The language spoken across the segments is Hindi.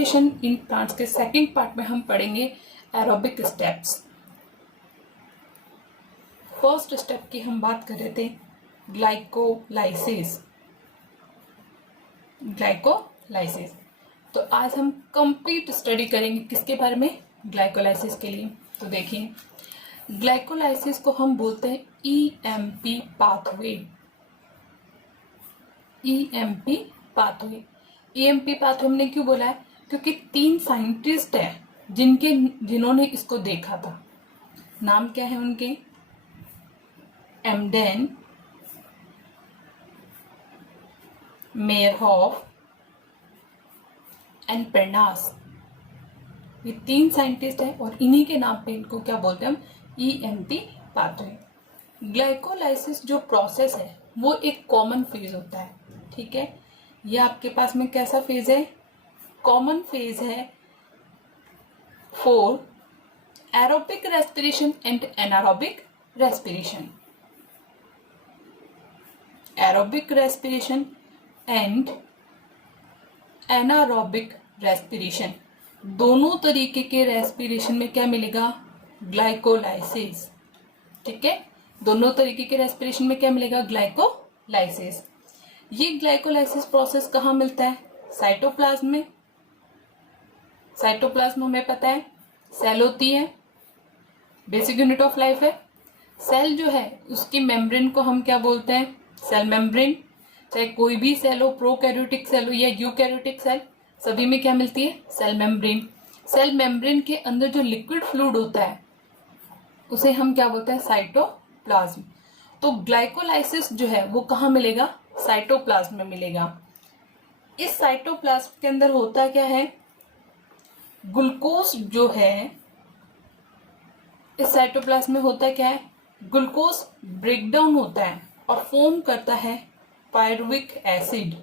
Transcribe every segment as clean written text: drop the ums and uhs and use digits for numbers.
रेस्पिरेशन इन प्लांट्स के सेकंड पार्ट में हम पढ़ेंगे एरोबिक स्टेप्स। फर्स्ट स्टेप की हम बात कर रहे थे ग्लाइकोलाइसिस। तो आज हम कंप्लीट स्टडी करेंगे किसके बारे में, ग्लाइकोलाइसिस के लिए। तो देखिए, ग्लाइकोलाइसिस को हम बोलते हैं ईएमपी पाथवे। ईएमपी पाथवे हमने क्यों बोला है, क्योंकि 3 साइंटिस्ट हैं जिन्होंने इसको देखा था। नाम क्या है उनके, एमडेन, मेयरहॉफ एंड पेर्नास। ये 3 साइंटिस्ट हैं और इन्हीं के नाम पे इनको क्या बोलते हैं हम, ईएमपी पाथवे। ग्लाइकोलाइसिस जो प्रोसेस है वो एक कॉमन फेज होता है, ठीक है। ये आपके पास में कैसा फेज है, कॉमन फेज है for aerobic respiration and anaerobic respiration. Aerobic respiration and anaerobic respiration, दोनों तरीके के रेस्पिरेशन में क्या मिलेगा, ग्लाइकोलाइसिस, ठीक है। दोनों तरीके के रेस्पिरेशन में क्या मिलेगा, ग्लाइकोलाइसिस। ये ग्लाइकोलाइसिस प्रोसेस कहाँ मिलता है, साइटोप्लाज्म में। साइटोप्लाज्म हमें पता है सेल होती है, बेसिक यूनिट ऑफ लाइफ है। सेल जो है उसकी मेम्ब्रेन को हम क्या बोलते हैं, सेल मेम्ब्रेन। चाहे कोई भी सेल हो, प्रोकैरियोटिक सेल हो या यूकैरियोटिक सेल, सभी में क्या मिलती है, सेल मेम्ब्रेन। सेल मेम्ब्रेन के अंदर जो लिक्विड फ्लूइड होता है उसे हम क्या बोलते हैं, साइटोप्लाज्म। तो ग्लाइकोलाइसिस जो है वो कहाँ मिलेगा, साइटोप्लाज्म में मिलेगा। इस साइटोप्लाज्म के अंदर होता क्या है, ग्लूकोज जो है, इस साइटोप्लाज्म में होता क्या है, ग्लूकोज ब्रेकडाउन होता है और फॉर्म करता है पायरुविक एसिड।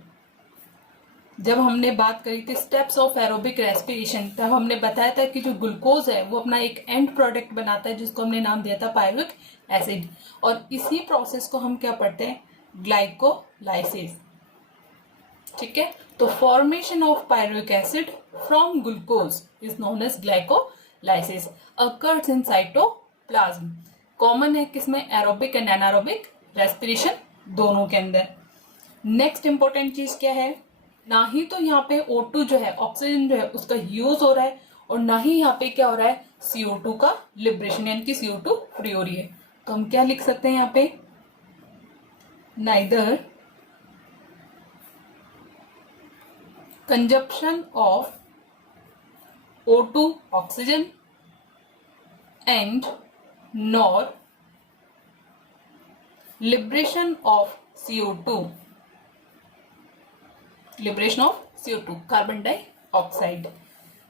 जब हमने बात करी थी स्टेप्स ऑफ एरोबिक रेस्पिरेशन, तब हमने बताया था कि जो ग्लूकोज है वो अपना एक एंड प्रोडक्ट बनाता है जिसको हमने नाम दिया था पायरुविक एसिड, और इसी प्रोसेस को हम क्या पढ़ते हैं, ग्लाइकोलाइसिस, ठीक है। तो formation of pyruvic acid from glucose is known as glycolysis occurs in cytoplasm. Common है किसमें, एरोबिक एंड एनारोबिक रेस्पिरेशन दोनों के अंदर। नेक्स्ट इंपॉर्टेंट चीज क्या है, ना ही तो यहाँ पे O2 जो है, ऑक्सीजन जो है उसका यूज हो रहा है, और ना ही यहाँ पे क्या हो रहा है, CO2 का लिबरेशन, यानी कि CO2 फ्री हो रही है। तो हम क्या लिख सकते हैं यहाँ पे, neither consumption of O2 oxygen and nor liberation of CO2, liberation of CO2 carbon dioxide.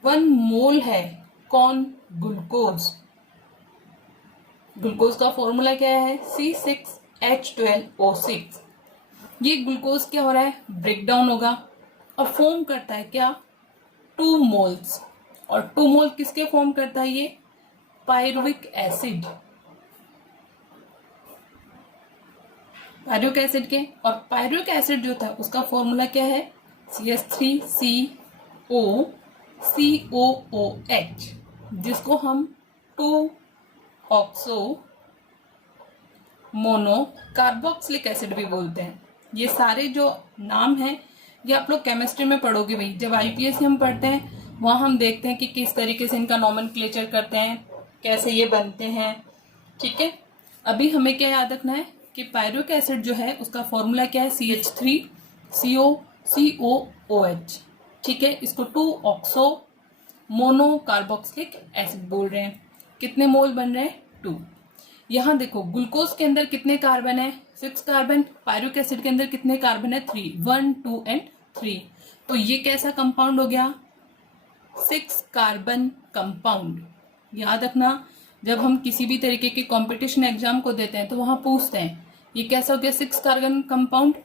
1 मोल है कौन, ग्लूकोज। ग्लूकोज का फॉर्मूला क्या है, C6H12O6। ये ग्लूकोज क्या हो रहा है, ब्रेकडाउन होगा और फॉर्म करता है क्या, 2 मोल्स। और 2 मोल किसके फॉर्म करता है, ये पायरुविक एसिड, पायरुविक एसिड के। और पायरुविक एसिड जो था उसका फॉर्मूला क्या है, CH3COCOOH, जिसको हम 2-ऑक्सो मोनो कार्बोक्सिलिक एसिड भी बोलते हैं। ये सारे जो नाम हैं ये आप लोग केमिस्ट्री में पढ़ोगे भाई। जब आईपीएससी हम पढ़ते हैं वहां हम देखते हैं कि किस तरीके से इनका नॉमेनक्लेचर करते हैं, कैसे ये बनते हैं, ठीक है। अभी हमें क्या याद रखना है कि पायरुविक एसिड जो है उसका फॉर्मूला क्या है, CH3COCOOH, ठीक है। इसको 2-ऑक्सो मोनो कार्बोक्सिलिक एसिड बोल रहे हैं। कितने मोल बन रहे हैं, 2। यहां देखो ग्लूकोज के अंदर कितने कार्बन है, 6 कार्बन। पायरुविक एसिड के अंदर कितने कार्बन है, 3, 1, 2 एंड 3। तो ये कैसा कंपाउंड हो गया, 6 कार्बन कंपाउंड। याद रखना, जब हम किसी भी तरीके के कंपटीशन एग्जाम को देते हैं तो वहां पूछते हैं ये कैसा हो गया, 6 कार्बन कंपाउंड।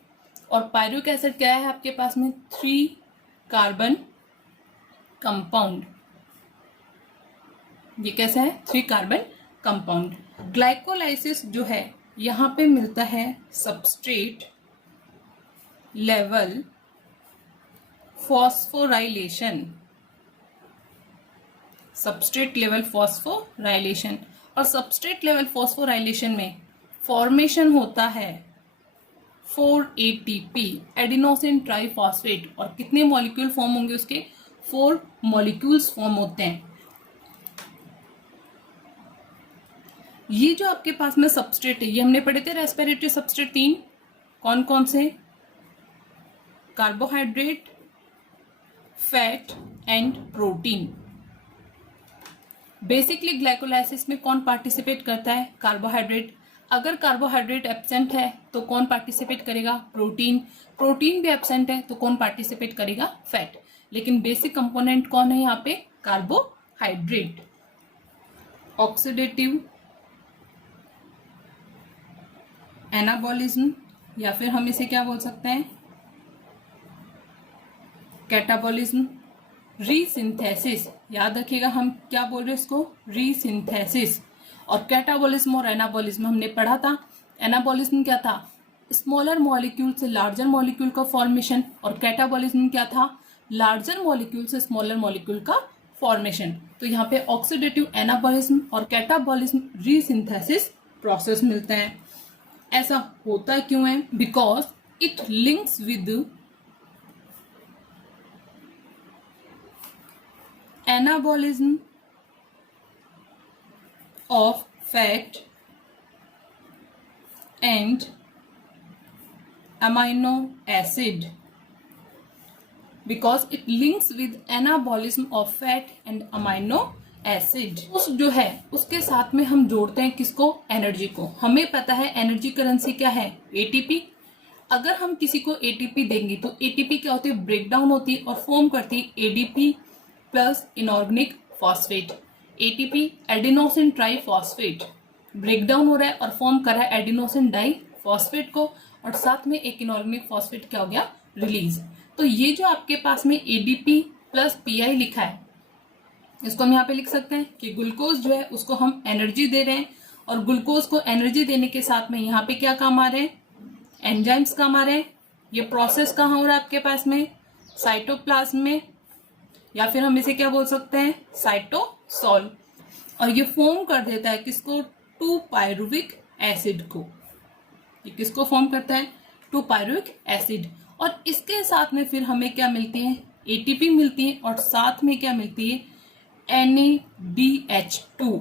और पायरुविक एसिड क्या है आपके पास में, 3 कार्बन कंपाउंड। ये कैसा है, 3 कार्बन कंपाउंड। ग्लाइकोलाइसिस जो है यहां पे मिलता है substrate level phosphorylation, substrate level phosphorylation. और सबस्ट्रेट लेवल फॉस्फोराइलेशन में फॉर्मेशन होता है 4 ATP एडिनोसिन ट्राइफॉस्फेट। और कितने मॉलिक्यूल फॉर्म होंगे उसके? 4 मॉलिक्यूल्स फॉर्म होते हैं। ये जो आपके पास में सबस्ट्रेट है, ये हमने पढ़े थे रेस्पिरेटरी सबस्ट्रेट 3 कौन कौन से? Carbohydrate, fat and protein. Basically glycolysis में कौन पार्टिसिपेट करता है? कार्बोहाइड्रेट। अगर कार्बोहाइड्रेट एब्सेंट है तो कौन पार्टिसिपेट करेगा? प्रोटीन। प्रोटीन भी एब्सेंट है तो कौन पार्टिसिपेट करेगा? फैट। लेकिन बेसिक कंपोनेंट कौन है यहाँ पे? कार्बोहाइड्रेट। ऑक्सीडेटिव एनाबॉलिज्म, या फिर हम इसे क्या बोल सकते हैं? कैटाबॉलिज्म। रीसिंथेसिस, याद रखिएगा हम क्या बोल रहे हैं इसको? रीसिंथेसिस। और कैटाबॉलिज्म और एनाबॉलिज्म हमने पढ़ा था। एनाबॉलिज्म क्या था? स्मॉलर मॉलिक्यूल से लार्जर मॉलिक्यूल का फॉर्मेशन। और कैटाबॉलिज्म क्या था? लार्जर मॉलिक्यूल से स्मॉलर मॉलिक्यूल का फॉर्मेशन। तो यहाँ पे ऑक्सीडेटिव एनाबॉलिज्म और कैटाबॉलिज्म रीसिंथेसिस प्रोसेस मिलते हैं। ऐसा होता क्यों है? Because it links with anabolism of fat and amino acid, because it links with anabolism of fat and amino acid। उस जो है उसके साथ में हम जोड़ते हैं किसको? एनर्जी को। हमें पता है एनर्जी करेंसी क्या है? ATP। अगर हम किसी को ATP देंगे तो ATP क्या होती है? ब्रेकडाउन होती है और फॉर्म करती है ADP plus inorganic phosphate. ATP adenosine triphosphate breakdown हो रहा है और फॉर्म कर रहा है एडिनोसिन डाइफॉस्फेट को, और साथ में एक इनऑर्गेनिक फॉस्फेट क्या हो गया? रिलीज। तो ये जो आपके पास में ADP प्लस PI लिखा है, इसको हम यहाँ पे लिख सकते हैं कि ग्लूकोज जो है उसको हम एनर्जी दे रहे हैं। और ग्लूकोज को एनर्जी देने के साथ में यहाँ पे क्या काम आ रहे हैं? एंजाइम्स काम आ रहे हैं। ये प्रोसेस कहाँ हो रहा है आपके पास में? साइटोप्लाज्म में, या फिर हम इसे क्या बोल सकते हैं? साइटोसॉल। और ये फॉर्म कर देता है किसको? 2 पायरुविक एसिड को। ये किसको फॉर्म करता है? 2 पायरुविक एसिड। और इसके साथ में फिर हमें क्या मिलती है? ATP मिलती है, और साथ में क्या मिलती है? NADH2।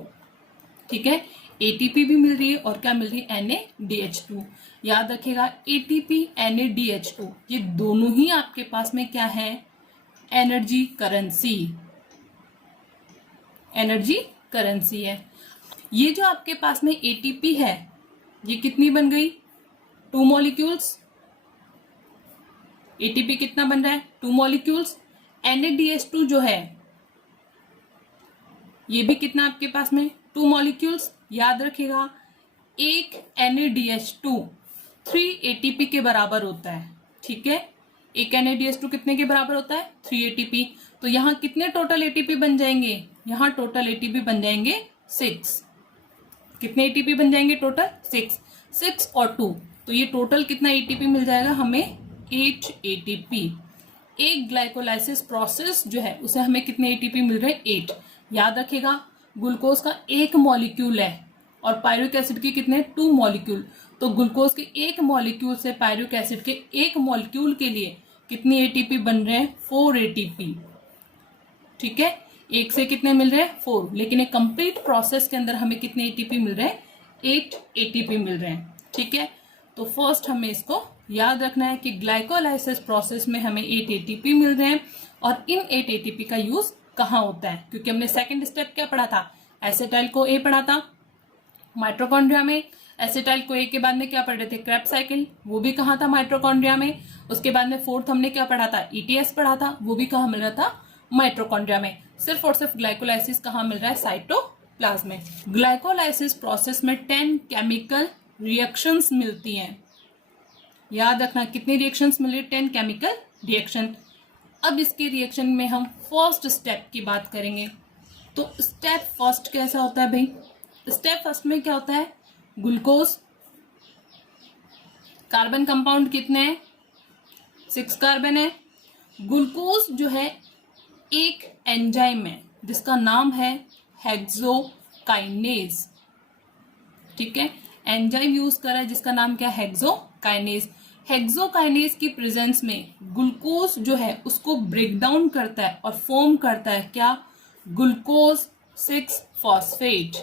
ठीक है, ATP भी मिल रही है और क्या मिल रही है? NADH2। याद रखिएगा ATP NADH2 ये दोनों ही आपके पास में क्या है? Energy currency. एनर्जी करेंसी है। ये जो आपके पास में ATP है ये कितनी बन गई? 2 मॉलिक्यूल्स। ATP कितना बन रहा है? 2 मॉलिक्यूल्स। NADH2 जो है ये भी कितना आपके पास में? 2 मॉलिक्यूल्स। याद रखिएगा एक NADH2 3 ATP के बराबर होता है। ठीक है, एक NADH2 कितने के बराबर होता है? 3 ATP। तो यहाँ कितने टोटल ATP बन जाएंगे? यहाँ टोटल ATP बन जाएंगे 6। कितने ATP बन जाएंगे टोटल? 6 और 2, तो ये टोटल कितना ATP मिल जाएगा हमें? 8 ATP। एक ग्लाइकोलाइसिस प्रोसेस जो है उसे हमें कितने ATP मिल रहे हैं? 8। याद रखिएगा ग्लूकोज का एक मॉलिक्यूल है और पायरुविक एसिड के कितने? 2 मॉलिक्यूल। तो ग्लूकोज के एक मॉलिक्यूल से पायरुविक एसिड के एक मॉलिक्यूल के लिए कितनी ATP बन रहे हैं? 4 ATP। ठीक है, एक से कितने मिल रहे हैं? 4। लेकिन एक कंप्लीट प्रोसेस के अंदर हमें कितने ATP मिल रहे हैं? 8 ATP मिल रहे हैं। ठीक है, तो फर्स्ट हमें इसको याद रखना है कि ग्लाइकोलाइसिस प्रोसेस में हमें 8 ATP मिल रहे हैं। और इन 8 ATP का यूज कहाँ होता है? क्योंकि हमने सेकेंड स्टेप क्या पढ़ा था? एसिटाइल को A पढ़ा था माइटोकॉन्ड्रिया में। एसिटाइल को A के बाद में क्या पढ़ रहे थे? क्रेब्स साइकिल, वो भी कहाँ था? माइटोकॉन्ड्रिया में। उसके बाद में फोर्थ हमने क्या पढ़ा था? ETS पढ़ा था, वो भी कहाँ मिल रहा था? माइटोकॉन्ड्रिया में। सिर्फ और सिर्फ ग्लाइकोलाइसिस कहाँ मिल रहा है? साइटोप्लाज्म में। ग्लाइकोलाइसिस प्रोसेस में 10 केमिकल रिएक्शंस मिलती हैं। याद रखना कितनी रिएक्शंस मिल रही है? 10 केमिकल रिएक्शन। अब इसके रिएक्शन में हम फर्स्ट स्टेप की बात करेंगे। तो स्टेप फर्स्ट कैसा होता है भाई? स्टेप फर्स्ट में क्या होता है? ग्लूकोज, कार्बन कंपाउंड कितने हैं? 6 कार्बन है। ग्लूकोज जो है एक एंजाइम है। जिसका नाम है हेक्सोकाइनेज। ठीक है, एंजाइम यूज कर रहा है जिसका नाम क्या है, हेक्सोकाइनेज। हेक्सोकाइनेज की प्रेजेंस में ग्लूकोज जो है उसको ब्रेक डाउन करता है और फॉर्म करता है क्या, ग्लूकोज 6 फॉस्फेट।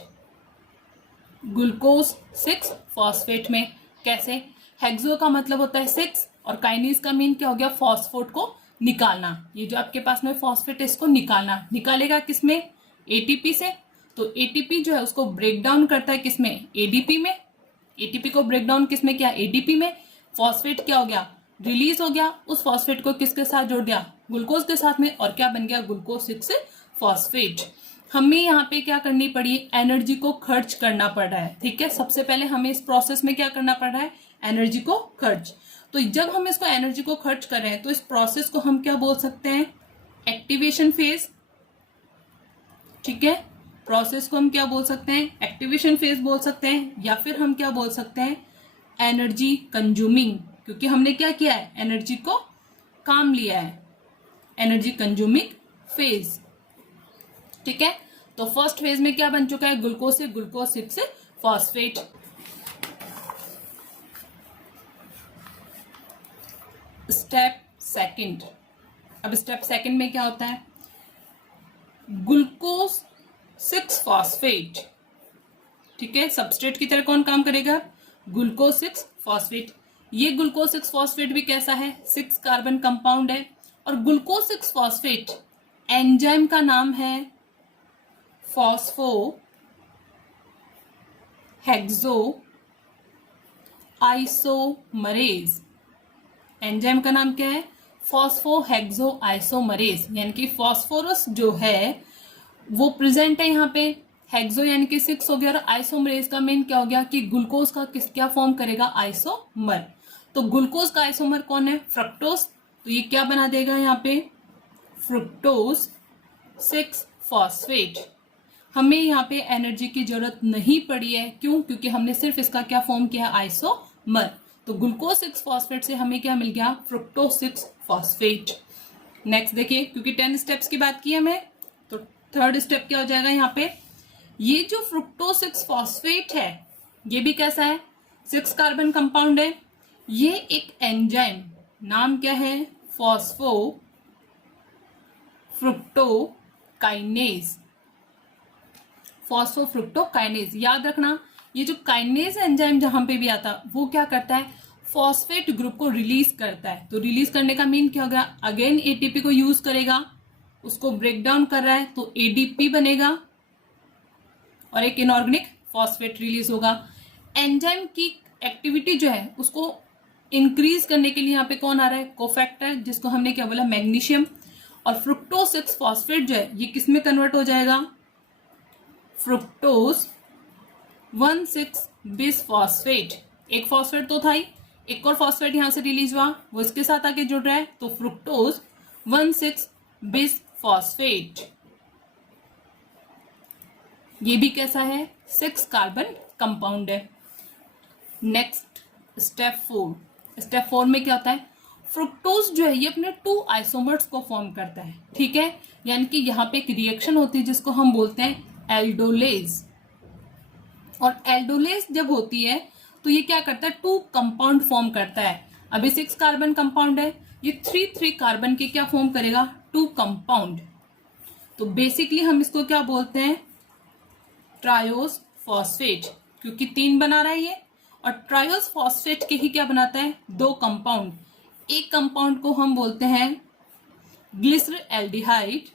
ग्लूकोज 6 फॉस्फेट में कैसे, हेक्सो का मतलब होता है 6 और काइनेज का मीन क्या हो गया, फॉस्फेट को निकालना। ये जो आपके पास में फॉस्फेट है इसको निकालना, निकालेगा किसमें, एटीपी से। तो एटीपी जो है उसको ब्रेक डाउन करता है किसमें, एडीपी में। एटीपी को ब्रेक डाउन किसमें किया, एडीपी में। फॉस्फेट क्या हो गया, रिलीज हो गया। उस फॉस्फेट को किसके साथ जोड़ दिया, ग्लूकोज के साथ में, और क्या बन गया, ग्लूकोज 6 फॉस्फेट। हमें यहाँ पे क्या करनी पड़ी, एनर्जी को खर्च करना पड़ रहा है। ठीक है, सबसे पहले हमें इस प्रोसेस में क्या करना पड़ रहा है, एनर्जी को खर्च। तो जब हम इसको एनर्जी को खर्च कर रहे हैं तो इस प्रोसेस को हम क्या बोल सकते हैं, एक्टिवेशन फेज। ठीक है, प्रोसेस को हम क्या बोल सकते हैं, एक्टिवेशन फेज बोल सकते हैं, या फिर हम क्या बोल सकते हैं, एनर्जी कंज्यूमिंग, क्योंकि हमने क्या किया है, एनर्जी को काम लिया है, एनर्जी कंज्यूमिंग फेज। ठीक है, तो फर्स्ट फेज में क्या बन चुका है, ग्लूकोज से ग्लूकोज 6 फॉस्फेट। स्टेप सेकंड, अब स्टेप सेकंड में क्या होता है, ग्लूकोज 6 फॉस्फेट। ठीक है, सबस्ट्रेट की तरह कौन काम करेगा, ग्लूकोज 6 फॉस्फेट। ये ग्लूकोज 6 फॉस्फेट भी कैसा है, 6 कार्बन कंपाउंड है। और ग्लूकोज 6 फॉस्फेट एंजाइम का नाम है फॉस्फो हेक्सो आइसोमरेज। एंजाइम का नाम क्या है, फॉस्फो हेक्सो आइसोमरेज। यानी कि फॉस्फोरस जो है वो प्रेजेंट है यहाँ पे, हेक्सो यानी कि 6 हो गया, और आइसोमरेज का मेन क्या हो गया कि ग्लूकोज का क्या फॉर्म करेगा, आइसोमर। तो ग्लूकोज का आइसोमर कौन है, फ्रक्टोज। तो ये क्या बना देगा यहाँ पे, फ्रुक्टोज 6 फॉस्फेट। हमें यहाँ पे एनर्जी की जरूरत नहीं पड़ी है, क्यों, क्योंकि हमने सिर्फ इसका क्या फॉर्म किया है, आइसोमर। तो ग्लूकोज 6 फॉस्फेट से हमें क्या मिल गया, फ्रुक्टोज 6 फॉस्फेट। नेक्स्ट देखिए, क्योंकि 10 स्टेप्स की बात की है मैं, तो थर्ड स्टेप क्या हो जाएगा यहाँ पे, ये जो फ्रुक्टोज 6 फॉस्फेट है ये भी कैसा है, 6 कार्बन कंपाउंड है। ये एक एंजाइम, नाम क्या है, फॉस्फो फ्रुक्टोकाइनेज। फॉस्फोफ्रुक्टोकाइनेज, याद रखना ये जो काइनेज एंजाइम जहां पे भी आता है वो क्या करता है, फॉस्फेट ग्रुप को रिलीज करता है। तो रिलीज करने का मीन क्या होगा, अगेन एटीपी को यूज करेगा, उसको ब्रेक डाउन कर रहा है तो एडीपी बनेगा और एक इनऑर्गेनिक फॉस्फेट रिलीज होगा। एंजाइम की एक्टिविटी जो है उसको इंक्रीज करने के लिए यहाँ पे कौन आ रहा है, कोफैक्टर, जिसको हमने क्या बोला, मैग्नीशियम। और फ्रुक्टोज 6 फॉस्फेट जो है ये किस में कन्वर्ट हो जाएगा, फ्रुक्टोज 1,6 बिस फॉस्फेट। एक फॉस्फेट तो था ही, एक और फॉस्फेट यहां से रिलीज हुआ, वो इसके साथ आके जुड़ रहा है, तो फ्रुक्टोज 1,6 बिस फॉस्फेट। ये भी कैसा है, 6 कार्बन कंपाउंड है। नेक्स्ट स्टेप 4, स्टेप 4 में क्या होता है, फ्रुक्टोज जो है ये अपने 2 आइसोमर्स को फॉर्म करता है। ठीक है, यानी कि यहाँ पे एक रिएक्शन होती है जिसको हम बोलते हैं एल्डोलेज। और एल्डोलेज जब होती है तो ये क्या करता है, 2 कंपाउंड फॉर्म करता है। अभी 6 कार्बन कंपाउंड है, ये 3 कार्बन के क्या फॉर्म करेगा, 2 कंपाउंड। तो बेसिकली हम इसको क्या बोलते हैं, ट्रायोस फॉस्फेट, क्योंकि 3 बना रहा है ये। और ट्रायोस फॉस्फेट के ही क्या बनाता है, 2 कंपाउंड। एक कंपाउंड को हम बोलते हैं ग्लिसरॉल्डिहाइड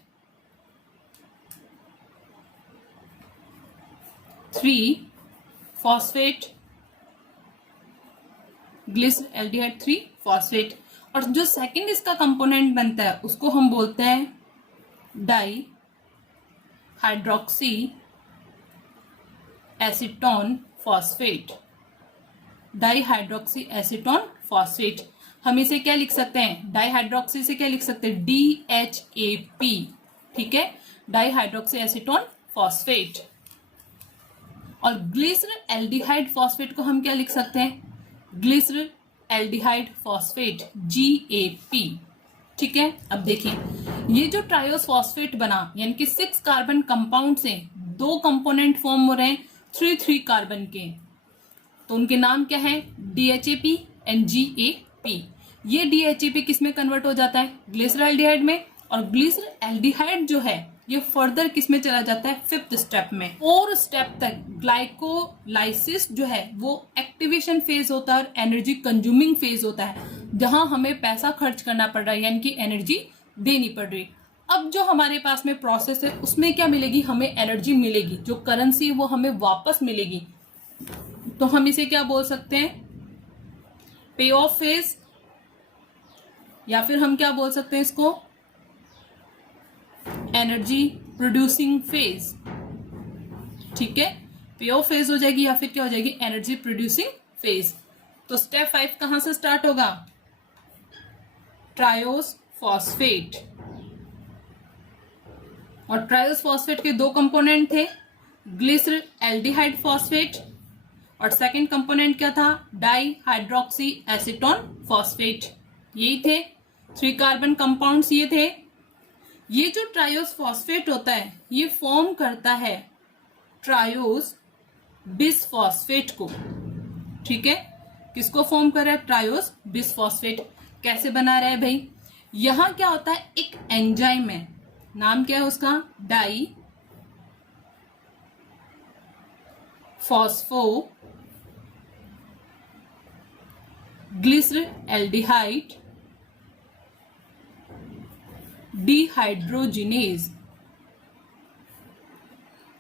3 फॉस्फेट, ग्लिसरॉल्डिहाइड 3 फॉस्फेट। और जो सेकंड इसका कंपोनेंट बनता है उसको हम बोलते हैं di hydroxy acetone phosphate. Di hydroxy acetone phosphate, हम इसे क्या लिख सकते हैं, डाई हाइड्रोक्सी से क्या लिख सकते हैं, DHAP। ठीक है, डाई हाइड्रोक्सी एसीटोन फॉस्फेट। और ग्लिसरॉल्डिहाइड फॉस्फेट को हम क्या लिख सकते हैं, ग्लिसरॉल्डिहाइड फॉस्फेट, GAP। ठीक है, अब देखिए ये जो ट्रायोस फॉस्फेट बना, यानी कि 6 कार्बन कंपाउंड से 2 कंपोनेंट फॉर्म हो रहे हैं 3 कार्बन के, तो उनके नाम क्या है, DHAP एंड GAP। ये DHAP किस में कन्वर्ट हो जाता है, ग्लिसरॉल्डिहाइड में, और ग्लिसरॉल्डिहाइड जो है ये फर्दर किस में चला जाता है, 5th स्टेप में। 4 स्टेप तक ग्लाइकोलाइसिस जो है वो एक्टिवेशन फेज होता है और एनर्जी कंज्यूमिंग फेज होता है, जहां हमें पैसा खर्च करना पड़ रहा है, यानी कि एनर्जी देनी पड़ रही। अब जो हमारे पास में प्रोसेस है उसमें क्या मिलेगी, हमें एनर्जी मिलेगी, जो करेंसी वो हमें वापस मिलेगी। तो हम इसे क्या बोल सकते हैं, पे ऑफ फेज, या फिर हम क्या बोल सकते हैं इसको, एनर्जी प्रोड्यूसिंग फेज। ठीक है, पे ऑफ फेज हो जाएगी या फिर क्या हो जाएगी, एनर्जी प्रोड्यूसिंग फेज। तो स्टेप 5 कहां से स्टार्ट होगा, ट्रायोस फॉस्फेट। और ट्रायोस फॉस्फेट के 2 कंपोनेंट थे, ग्लिसरॉल्डिहाइड फॉस्फेट, और सेकंड कंपोनेंट क्या था, डाई हाइड्रोक्सी एसीटोन फॉस्फेट। यही थे 3 कार्बन कंपाउंड्स, ये थे। ये जो ट्रायोस फॉस्फेट होता है ये फॉर्म करता है ट्रायोस बिसफॉस्फेट को। ठीक है, किसको फॉर्म कर रहा है, ट्रायोस बिसफॉस्फेट। कैसे बना रहा है भाई, यहां क्या होता है, एक एंजाइम है, नाम क्या है उसका, di phospho glyceraldehyde dehydrogenase,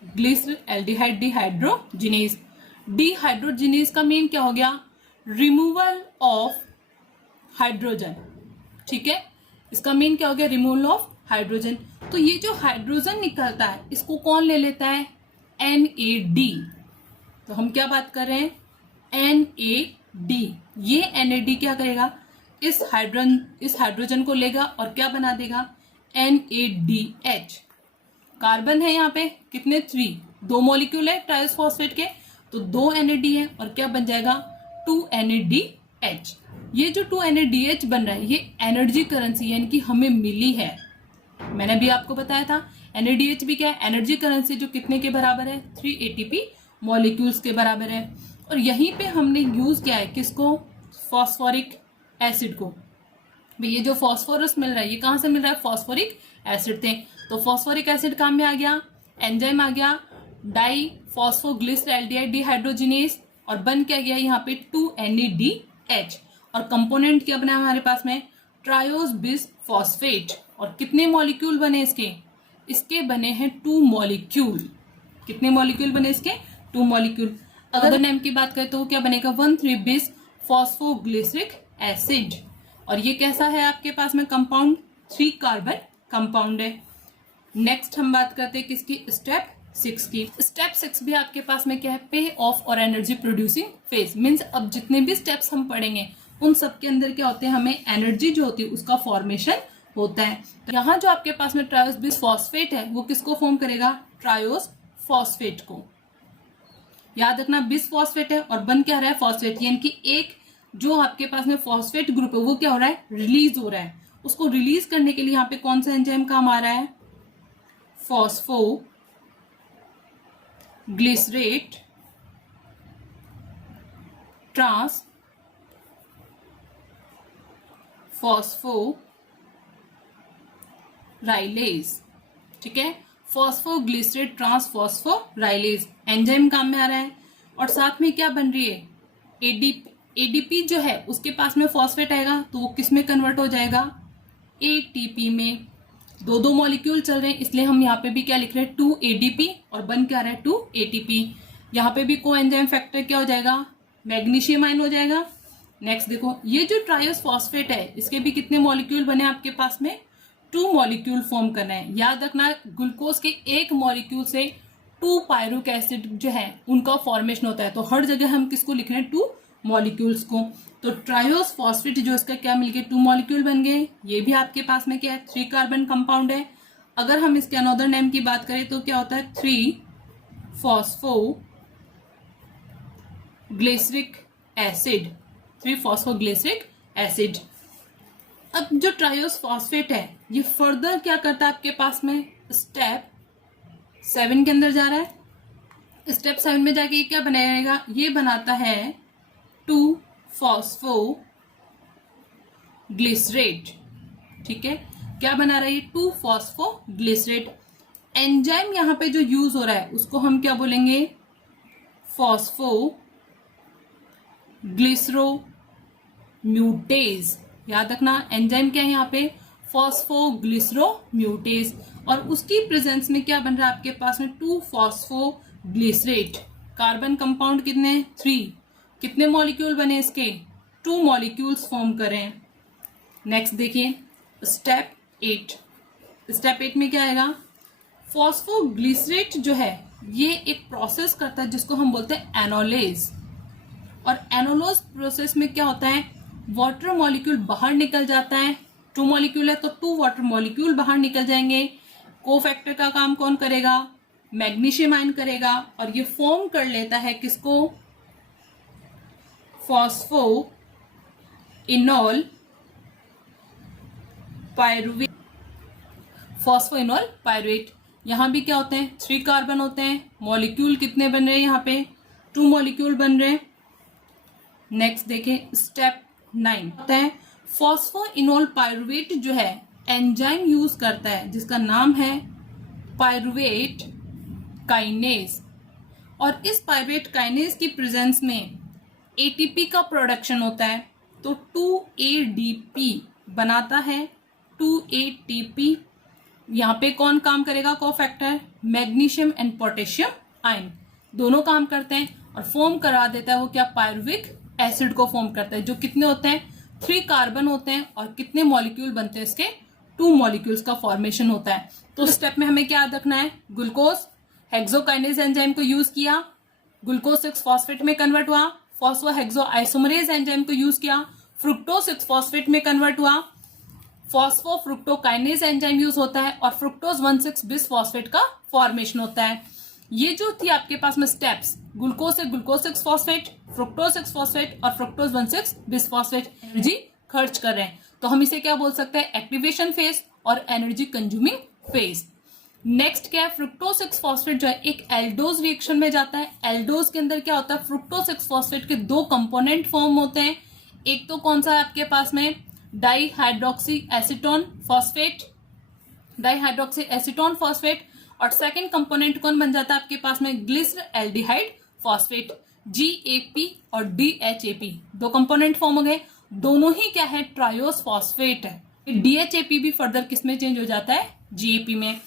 glyceraldehyde dehydrogenase. Dehydrogenase का मीन क्या हो गया, रिमूवल ऑफ हाइड्रोजन। ठीक है, इसका मीन क्या हो गया, रिमूवल ऑफ हाइड्रोजन। तो ये जो हाइड्रोजन निकलता है इसको कौन ले लेता है, NAD। तो हम क्या बात कर रहे हैं, NAD। ये NAD क्या करेगा, इस हाइड्रोजन को लेगा और क्या बना देगा, NADH। कार्बन है यहाँ पे कितने, 3, 2 मॉलिक्यूल है ट्रायोस फॉस्फेट के, तो 2 NAD है और क्या बन जाएगा, 2 NADH। ये जो 2 NADH बन रहा है ये एनर्जी करेंसी यानी कि हमें मिली है। मैंने भी आपको बताया था NADH भी क्या है, एनर्जी करेंसी, जो कितने के बराबर है, 3 ATP मॉलिक्यूल्स के बराबर है। और यहीं पे हमने यूज किया है किसको, फॉस्फोरिक एसिड को। ये जो फॉस्फोरस मिल रहा है ये कहां से मिल रहा है, फॉस्फोरिक एसिड थे। तो फॉस्फोरिक एसिड काम में आ गया, एंजाइम आ गया डाई फॉस्फोग्लिसरॉल्डिहाइड डिहाइड्रोजिनेज, और बन क्या गया यहाँ पे 2 NADH। और कंपोनेंट क्या बना हमारे पास में, ट्रायोस बिसफॉस्फेट। और कितने मॉलिक्यूल बने इसके बने हैं 2 मॉलिक्यूल। कितने मॉलिक्यूल बने इसके, 2 मॉलिक्यूल। अगर नेम की बात करें तो क्या बनेगा, 1,3-bis फॉस्फोग्लिसरिक एसिड। और ये कैसा है आपके पास में कंपाउंड, 3 कार्बन कंपाउंड है। नेक्स्ट हम बात करते हैं किसकी, स्टेप 6 की। स्टेप 6 भी आपके पास में क्या है, पे ऑफ और एनर्जी प्रोड्यूसिंग फेज। मीन्स अब जितने भी स्टेप्स हम पढ़ेंगे उन सब के अंदर क्या होते हैं, हमें एनर्जी जो होती है उसका फॉर्मेशन होता है। तो यहाँ जो आपके पास में ट्रायोस बिसफॉस्फेट है वो किसको फॉर्म करेगा, ट्रायोस फॉस्फेट को। याद रखना बिसफॉस्फेट है और बन क्या रहा है, फॉस्फेट। यानी कि एक जो आपके पास में फॉस्फेट ग्रुप है वो क्या हो रहा है, रिलीज हो रहा है। उसको रिलीज करने के लिए यहाँ पे कौन सा एंजाइम काम आ रहा है, फॉस्फो ग्लिसरेट ट्रांस फॉस्फोराइलेज। ठीक है, फॉस्फोग्लिसरेट ट्रांसफॉस्फोराइलेज एंजाइम काम में आ रहा है। और साथ में क्या बन रही है, एडीपी जो है उसके पास में फॉस्फेट आएगा तो वो किस में कन्वर्ट हो जाएगा, एटीपी में। 2 मॉलिक्यूल चल रहे हैं इसलिए हम यहाँ पे भी क्या लिख रहे हैं, 2 ADP, और बन क्या रहा है, 2 ATP। यहाँ पे भी को एंजाइम फैक्टर क्या हो जाएगा, मैग्नीशियम आयन हो जाएगा। नेक्स्ट देखो, ये जो ट्रायोस फॉस्फेट है इसके भी कितने मॉलिक्यूल बने आपके पास में, 2 मॉलिक्यूल फॉर्म करना है। याद रखना ग्लूकोज के एक मॉलिक्यूल से 2 पायरुक एसिड जो है उनका फॉर्मेशन होता है। तो हर जगह हम किसको लिख रहे हैं, 2 मॉलिक्यूल्स को। तो ट्रायोस फॉस्फेट जो इसका क्या मिल गया, 2 मॉलिक्यूल बन गए। ये भी आपके पास में क्या है, 3 कार्बन कंपाउंड है। अगर हम इसके अनदर नेम की बात करें तो क्या होता है, 3 फॉस्फोग्लिसरिक एसिड, 3 फॉस्फोग्लिसरिक एसिड। अब जो ट्रायोस फॉस्फेट है ये फर्दर क्या करता है आपके पास में, स्टेप 7 के अंदर जा रहा है। स्टेप 7 में जाके ये क्या बनाएगा, ये बनाता है 2-फॉस्फोग्लिसरेट। ठीक है, क्या बना रहा है ये, 2-फॉस्फोग्लिसरेट। एंजाइम यहाँ पे जो यूज हो रहा है उसको हम क्या बोलेंगे, फॉस्फोग्लिसरोम्यूटेज। याद रखना एंजाइम क्या है यहाँ पे, फॉस्फोग्लिसरोम्यूटेज। और उसकी प्रेजेंस में क्या बन रहा है आपके पास में, 2-फॉस्फोग्लिसरेट। कार्बन कंपाउंड कितने, 3। कितने मॉलिक्यूल बने इसके, 2 मॉलिक्यूल्स फॉर्म करें। नेक्स्ट देखिए स्टेप 8। स्टेप 8 में क्या आएगा, फॉस्फोग्लिसरेट जो है ये एक प्रोसेस करता है जिसको हम बोलते हैं एनोलेज। और एनोलोज प्रोसेस में क्या होता है, वाटर मॉलिक्यूल बाहर निकल जाता है। 2 मॉलिक्यूल है तो 2 वाटर मॉलिक्यूल बाहर निकल जाएंगे। कोफैक्टर का काम कौन करेगा, मैग्नीशियम आयन करेगा। और ये फॉर्म कर लेता है किसको, फॉस्फोइनोल पायरुवेट। Phosphoenol pyruvate. यहां भी क्या होते हैं, 3 कार्बन होते हैं। मॉलिक्यूल कितने बन रहे हैं, यहाँ पे 2 मॉलिक्यूल बन रहे हैं। नेक्स्ट देखें स्टेप 9 होता है, फॉस्फोइनोल पायरुवेट जो है एंजाइम यूज करता है जिसका नाम है पायरुवेट काइनेज। और इस पायरुवेट काइनेज की प्रेजेंस में एटीपी का प्रोडक्शन होता है। तो 2ADP बनाता है, 2ATP। यहाँ पे कौन काम करेगा, cofactor, magnesium and potassium ion दोनों काम करते हैं। और फॉर्म करा देता है वो क्या, पायरुविक एसिड को फॉर्म करता है, जो कितने होते हैं, 3 कार्बन होते हैं। और कितने मॉलिक्यूल बनते हैं इसके, 2 मॉलिक्यूल्स का फॉर्मेशन होता है। तो स्टेप में हमें क्या याद रखना है, ग्लूकोज हेक्सोकाइनेज एंजाइम को यूज किया, ग्लूकोज 6-फॉस्फेट में कन्वर्ट हुआ। फॉस्फो हेक्सो आइसोमरेज एंजाइम को यूज किया, फ्रुक्टोज 6-फॉस्फेट में कन्वर्ट हुआ। फॉस्फो फ्रुक्टोकाइनेज एंजाइम यूज होता है और फ्रुक्टोज 1,6-बिसफॉस्फेट का फॉर्मेशन होता है। ये जो थी आपके पास में स्टेप्स, ग्लूकोज से ग्लूकोज 6-फॉस्फेट, फ्रुक्टोज 6-फॉस्फेट और फ्रुक्टोज 1,6-बिसफॉस्फेट एनर्जी खर्च कर रहे हैं। तो हम इसे क्या बोल सकते हैं, एक्टिवेशन फेज और एनर्जी कंज्यूमिंग फेज। नेक्स्ट क्या है, फ्रुक्टोज 6-फॉस्फेट जो है एक एल्डोज रिएक्शन में जाता है। एल्डोज के अंदर क्या होता है, फ्रुक्टोज 6-फॉस्फेट के 2 कंपोनेंट फॉर्म होते हैं। एक तो कौन सा है आपके पास में, dihydroxy acetone phosphate, dihydroxy acetone phosphate. और सेकंड कंपोनेंट कौन बन जाता है आपके पास में, ग्लिसर एल्डिहाइड फॉस्फेट, GAP और DHAP। 2 कंपोनेंट फॉर्म हो गए, दोनों ही क्या है, ट्रायोस फॉस्फेट है। DHAP भी फर्दर किस में चेंज हो जाता है, GAP में।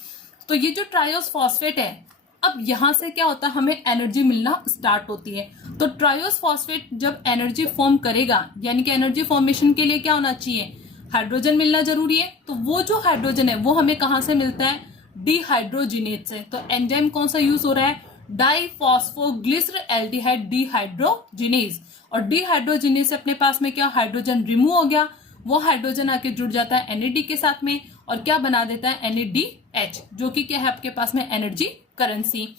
तो ये जो ट्रायोस फॉस्फेट है, अब यहां से क्या होता है, हमें एनर्जी मिलना स्टार्ट होती है। तो ट्रायोस फॉस्फेट जब एनर्जी फॉर्म करेगा, यानी कि एनर्जी फॉर्मेशन के लिए क्या होना चाहिए, हाइड्रोजन मिलना जरूरी है। तो वो जो हाइड्रोजन है वो हमें कहां से मिलता है, डिहाइड्रोजिनेज से। तो एंजाइम कौन सा यूज हो रहा है, डाईफॉस्फोग्लिसर एल्डिहाइड डिहाइड्रोजिनेज। और डिहाइड्रोजिनेज से अपने पास में क्या, हाइड्रोजन रिमूव हो गया, वो हाइड्रोजन आके जुड़ जाता है NAD के साथ में और क्या बना देता है, NADH, जो कि क्या है आपके पास में एनर्जी करेंसी।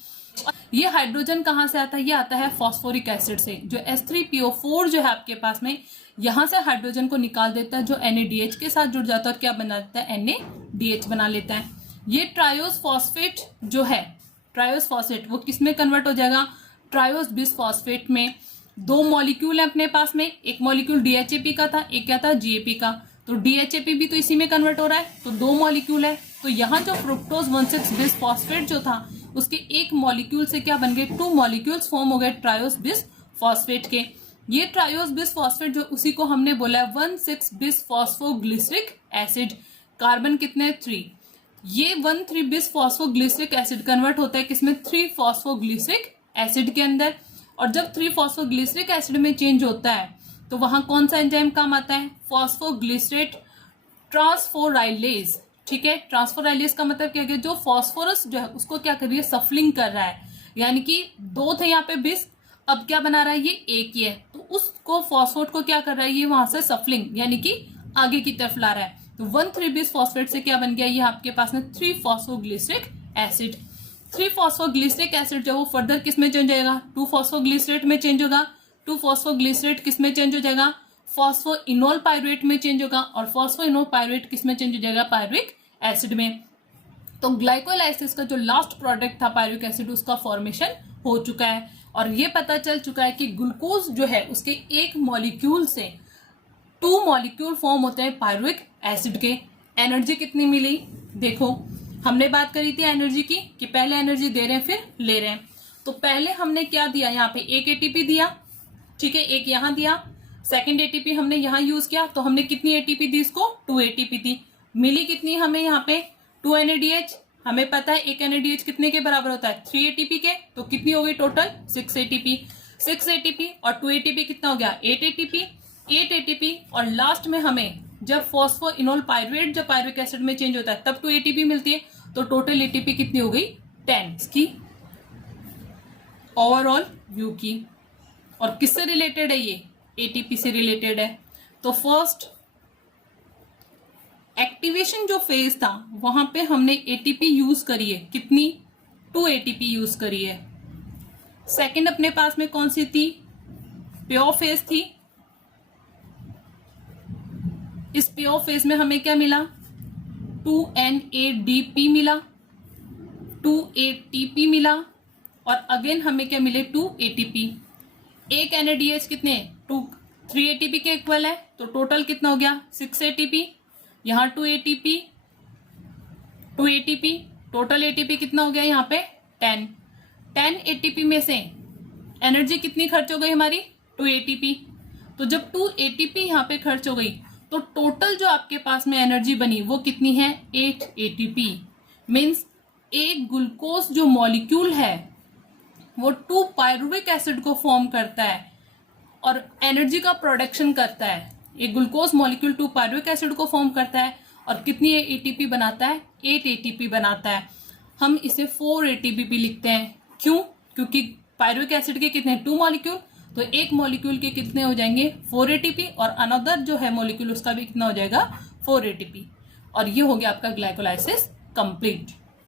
ये हाइड्रोजन कहां से आता है, ये आता है फॉस्फोरिक एसिड से। जो H3PO4 जो है आपके पास में, यहां से हाइड्रोजन को निकाल देता है, जो NADH के साथ जुड़ जाता है और क्या बना देता है, NADH बना लेता है। ये ट्रायोस फॉस्फेट जो है, ट्रायोस फॉस्फेट वो किस में कन्वर्ट हो जाएगा, ट्रायोस बिसफॉस्फेट में। 2 मॉलिक्यूल है अपने पास में, एक मॉलिक्यूल DHAP का था, एक क्या था, GAP का। तो DHAP भी तो इसी में कन्वर्ट हो रहा है, तो 2 मॉलिक्यूल है। तो यहाँ जो फ्रुक्टोज 1,6-बिसफॉस्फेट जो था, उसके एक मॉलिक्यूल से क्या बन गए, 2 मॉलिक्यूल्स फॉर्म हो गए ट्रायोस बिसफॉस्फेट के। ये ट्रायोस बिसफॉस्फेट जो, उसी को हमने बोला है 1,6-बिसफॉस्फोग्लिसरिक एसिड। कार्बन कितने, 3। ये 1,3-बिसफॉस्फोग्लिसरिक एसिड कन्वर्ट होता है किसमें, 3-फॉस्फोग्लिसरिक एसिड के अंदर। और जब 3-फॉस्फोग्लिसरिक एसिड में चेंज होता है तो वहां कौन सा एंजाइम काम आता है, फॉस्फोग्लिसरेट ट्रांसफोराइलेज। ठीक है, ट्रांसफोराइलेज का मतलब क्या है, जो फॉस्फोरस जो है उसको क्या कर रही है, सफलिंग कर रहा है। यानी कि 2 थे यहाँ पे बिस, अब क्या बना रहा है, ये एक ही है, तो उसको फॉस्फोट को क्या कर रहा है, ये वहां से सफलिंग यानी कि आगे की तरफ ला रहा है। तो 1,3-बिसफॉस्फेट से क्या बन गया, ये आपके पास में 3-फॉस्फोग्लिसरिक एसिड। 3-फॉस्फोग्लिसरिक एसिड जो वो फर्दर किस में चेंज हो जाएगा, 2-फॉस्फोग्लिसरेट में चेंज होगा। 2-फॉस्फोग्लिसरेट किस में चेंज हो जाएगा, फॉस्फोइनोल पायरुवेट में चेंज होगा और फॉस्फोइनोल पायरुवेट किस में चेंज हो जाएगा, पायरुविक एसिड में। तो ग्लाइकोलाइसिस का जो लास्ट प्रोडक्ट था पायरुविक एसिड, उसका फॉर्मेशन हो चुका है और ये पता चल चुका है कि ग्लूकोज जो है उसके एक मॉलिक्यूल से 2 मॉलिक्यूल फॉर्म होते हैं पायरुविक एसिड के। एनर्जी कितनी मिली, देखो हमने बात करी थी एनर्जी की कि पहले एनर्जी दे रहे हैं फिर ले रहे हैं। तो पहले हमने क्या दिया, यहाँ पे एक एटीपी दिया, ठीक है, एक यहाँ दिया, सेकंड एटीपी हमने यहाँ यूज किया, तो हमने कितनी एटीपी दी इसको, 2 एटीपी दी। मिली कितनी हमें यहाँ पे 2 NADH। हमें पता है एक NADH कितने के बराबर होता है, 3 ATP के। तो कितनी हो गई टोटल, 6 ATP। 6 ATP और 2 ATP कितना हो गया, 8 ATP। 8 ATP और लास्ट में हमें जब फॉस्फोइनोल पायरुवेट जब पायरुविक एसिड में चेंज होता है तब 2 ATP मिलती है। तो टोटल ATP कितनी हो गई, 10। इसकी ओवरऑल व्यू की। और किससे रिलेटेड है ये, ATP से रिलेटेड है। तो फर्स्ट एक्टिवेशन जो फेज था वहां पे हमने ATP यूज करी है, कितनी, 2 ATP यूज करी है। सेकंड अपने पास में कौन सी थी, प्योर फेज थी। इस प्योर फेज में हमें क्या मिला, 2 NADP मिला, 2 ATP मिला और अगेन हमें क्या मिले, 2 ATP। एक NADH कितने, 3 ATP के इक्वल है। तो टोटल कितना हो गया, 6 ATP। यहाँ 2 ATP, 2 ATP, टोटल ATP कितना हो गया यहाँ पे, 10 ATP में से एनर्जी कितनी खर्च हो गई हमारी, 2 ATP। तो जब 2 ATP यहाँ पे खर्च हो गई तो टोटल जो आपके पास में एनर्जी बनी वो कितनी है, 8 ATP। मीन्स एक ग्लूकोज जो मॉलिक्यूल है वो 2 पायरुविक एसिड को फॉर्म करता है और एनर्जी का प्रोडक्शन करता है। एक ग्लूकोज मॉलिक्यूल 2 पायरुविक एसिड को फॉर्म करता है और कितनी ATP बनाता है, 8 ATP बनाता है। हम इसे 4 ATP भी लिखते हैं, क्यों, क्योंकि पायरुविक एसिड के कितने, 2 मॉलिक्यूल, तो एक मॉलिक्यूल के कितने हो जाएंगे, 4 ATP और अनदर जो है मॉलिक्यूल उसका भी कितना हो जाएगा, 4 ATP। और ये हो गया आपका ग्लाइकोलाइसिस कंप्लीट।